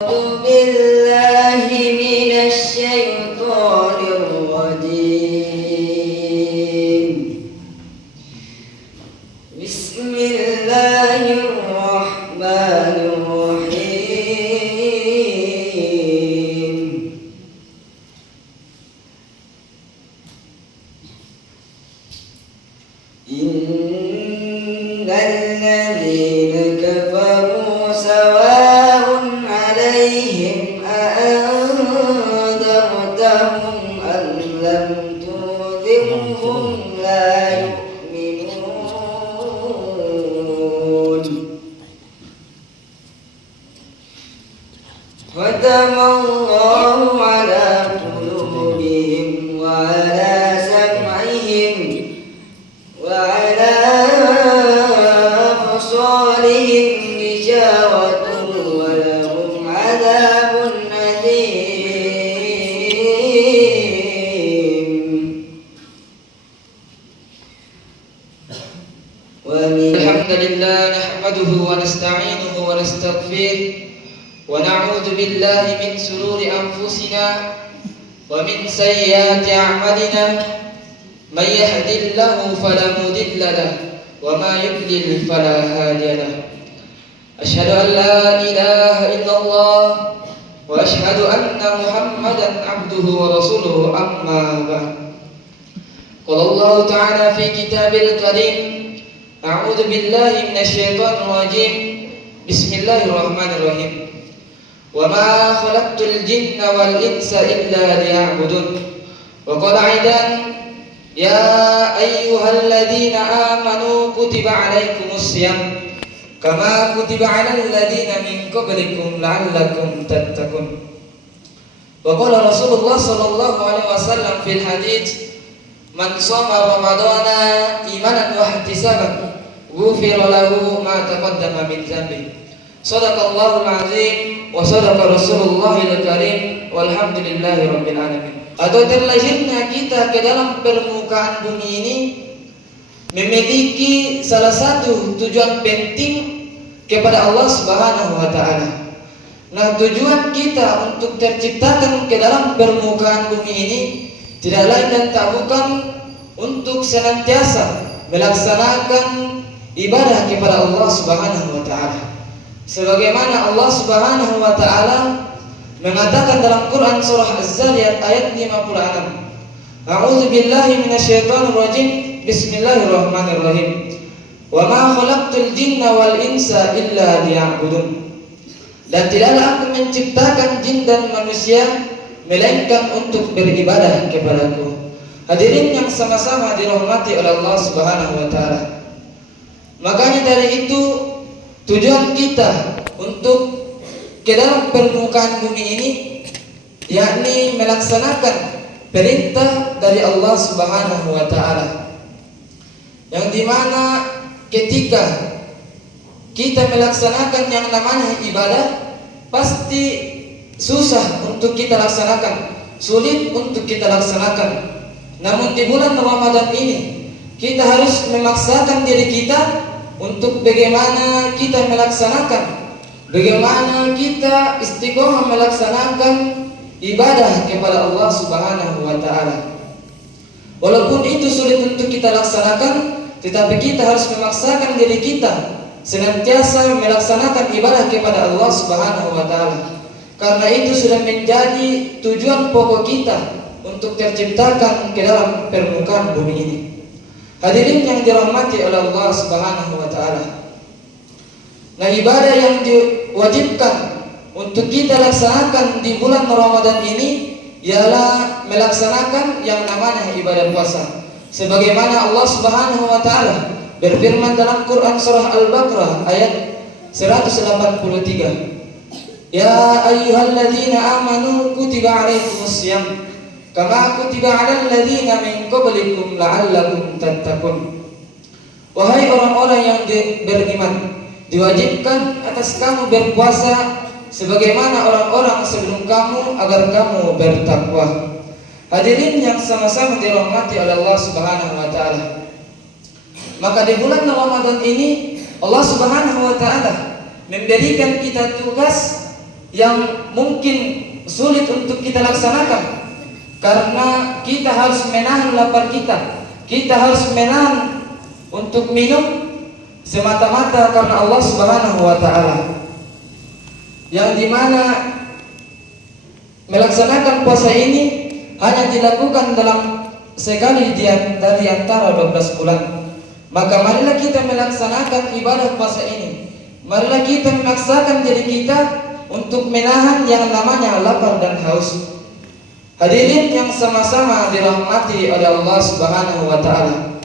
أعوذ بالله من الشيطان الرجيم. بسم الله الرحمن الرحيم. إن الذين كفروا سواء عليهم أأنذرتهم أم لم تنذرهم لا يؤمنون. ختم الله على قلوبهم وعلى سمعهم وعلى أبصارهم غشاوة ولهم عذاب أليم. الحمد لله نحمده ونستعينه ونستغفره ونعوذ بالله من شرور أنفسنا ومن سيئات أعمالنا. من يهد الله فلا مضل له وما يضلل فلا هادي له. أشهد أن لا إله إلا الله وأشهد أن محمدا عبده ورسوله. أما بعد، قال الله تعالى في كتابه الكريم: أعوذ بالله من الشيطان الرجيم. بسم الله الرحمن الرحيم. وما خلقت الجن والإنس إلا ليعبدون. وقال أيضا: يا أيها الذين آمنوا كتب عليكم الصيام كما كتب على الذين من قبلكم لعلكم تتقون. وقال رسول الله صلى الله عليه وسلم في الحديث: من صام رمضان إيمانا واحتسابا غفر له ما تقدم من ذنبه. صدق الله العظيم وصدق رسول الله الكريم والحمد لله رب العالمين. Atau terlahirnya kita ke dalam permukaan bumi ini memiliki salah satu tujuan penting kepada Allah Subhanahu wa taala. Nah, tujuan kita untuk terciptakan ke dalam permukaan bumi ini tidak lain dan tak bukan untuk senantiasa melaksanakan ibadah kepada Allah Subhanahu wa taala. Sebagaimana Allah Subhanahu wa taala mengatakan dalam Quran surah Az-Zariyat ayat 56. A'udzu billahi minasyaitonir rajim. Bismillahirrahmanirrahim. Wa ma khalaqtul jinna wal insa illa liya'budun. Dan tidaklah aku menciptakan jin dan manusia melainkan untuk beribadah kepadaku. Hadirin yang sama-sama dirahmati oleh Allah Subhanahu wa taala. Makanya dari itu tujuan kita untuk ke dalam permukaan bumi ini yakni melaksanakan perintah dari Allah Subhanahu wa taala, yang dimana ketika kita melaksanakan yang namanya ibadah pasti susah untuk kita laksanakan, sulit untuk kita laksanakan. Namun di bulan Ramadan ini kita harus memaksakan diri kita untuk bagaimana kita melaksanakan, bagaimana kita istiqomah melaksanakan ibadah kepada Allah Subhanahu wa taala. Walaupun itu sulit untuk kita laksanakan, tetapi kita harus memaksakan diri kita senantiasa melaksanakan ibadah kepada Allah Subhanahu wa taala. Karena itu sudah menjadi tujuan pokok kita untuk terciptakan ke dalam permukaan bumi ini. Hadirin yang dirahmati oleh Allah Subhanahu wa taala. Nah, ibadah yang diwajibkan untuk kita laksanakan di bulan Ramadan ini ialah melaksanakan yang namanya ibadah puasa. Sebagaimana Allah Subhanahu wa taala berfirman dalam Quran surah Al-Baqarah ayat 183. Ya ayyuhalladzina amanu kutiba alaikumussyam kama kutiba 'alal ladzina min qablikum la'allakum tattaqun. Wahai orang-orang yang beriman, diwajibkan atas kamu berpuasa sebagaimana orang-orang sebelum kamu agar kamu bertakwa. Hadirin yang sama-sama dirahmati oleh Allah Subhanahu wa taala. Maka di bulan Ramadan ini Allah Subhanahu wa taala memberikan kita tugas yang mungkin sulit untuk kita laksanakan, karena kita harus menahan lapar kita, kita harus menahan untuk minum semata-mata karena Allah Subhanahu wa Ta'ala, yang dimana melaksanakan puasa ini hanya dilakukan dalam sekali dari antara 12 bulan. Maka marilah kita melaksanakan ibadah puasa ini. Marilah kita memaksakan diri kita untuk menahan yang namanya lapar dan haus. Hadirin yang sama-sama dirahmati oleh Allah Subhanahu wa Ta'ala,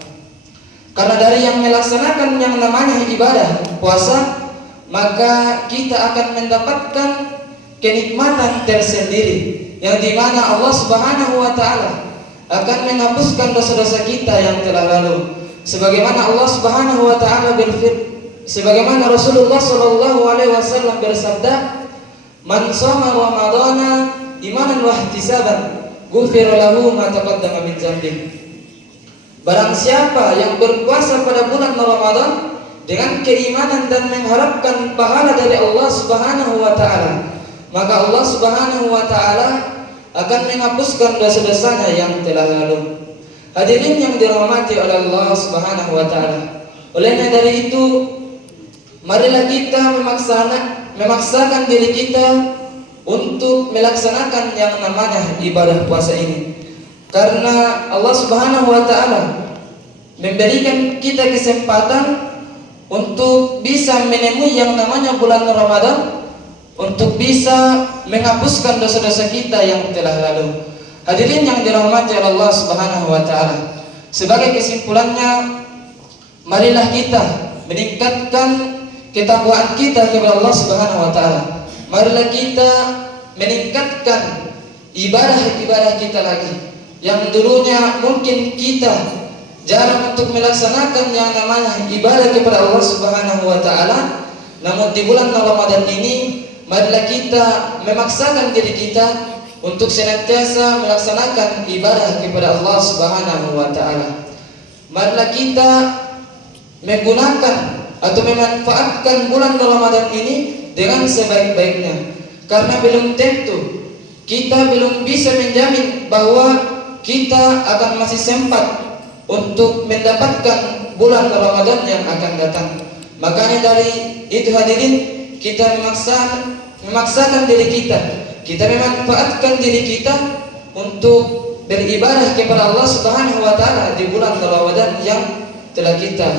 karena dari yang melaksanakan yang namanya ibadah puasa, maka kita akan mendapatkan kenikmatan tersendiri, yang dimana Allah Subhanahu wa Ta'ala akan menghapuskan dosa-dosa kita yang telah lalu. Sebagaimana Allah Subhanahu wa Ta'ala sebagaimana Rasulullah sallallahu alaihi wasallam bersabda, "Man shoma Ramadhana imanan wa ihtisaban, ghufira lahu ma taqaddama min dzambihi." Barang siapa yang berpuasa pada bulan Ramadan dengan keimanan dan mengharapkan pahala dari Allah Subhanahu wa Ta'ala, maka Allah Subhanahu wa Ta'ala akan menghapuskan dosa-dosanya yang telah lalu. Hadirin yang dirahmati oleh Allah Subhanahu wa Ta'ala, olehnya dari itu marilah kita memaksakan diri kita untuk melaksanakan yang namanya ibadah puasa ini, karena Allah Subhanahu wa Ta'ala memberikan kita kesempatan untuk bisa menemui yang namanya bulan Ramadan, untuk bisa menghapuskan dosa-dosa kita yang telah lalu. Hadirin yang dirahmati oleh Allah Subhanahu wa Ta'ala, sebagai kesimpulannya, marilah kita meningkatkan ketakwaan kita kepada Allah Subhanahu wa Ta'ala. Marilah kita meningkatkan ibadah-ibadah kita lagi, yang dulunya mungkin kita jarang untuk melaksanakan yang namanya ibadah kepada Allah Subhanahu wa Ta'ala. Namun di bulan Ramadan ini, marilah kita memaksakan diri kita untuk senantiasa melaksanakan ibadah kepada Allah Subhanahu wa Ta'ala. Marilah kita menggunakan atau memanfaatkan bulan Ramadan ini dengan sebaik-baiknya, karena belum tentu, kita belum bisa menjamin bahwa kita akan masih sempat untuk mendapatkan bulan Ramadan yang akan datang. Makanya dari itu hadirin, kita memaksakan diri kita memanfaatkan diri kita untuk beribadah kepada Allah Subhanahu wa Ta'ala di bulan Ramadan yang telah kita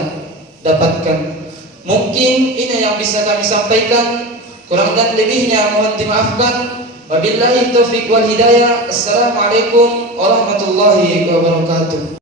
dapatkan. Mungkin ini yang bisa kami sampaikan, kurang dan lebihnya mohon dimaafkan. Wabillahi taufiq wal hidayah. Assalamualaikum warahmatullahi wabarakatuh.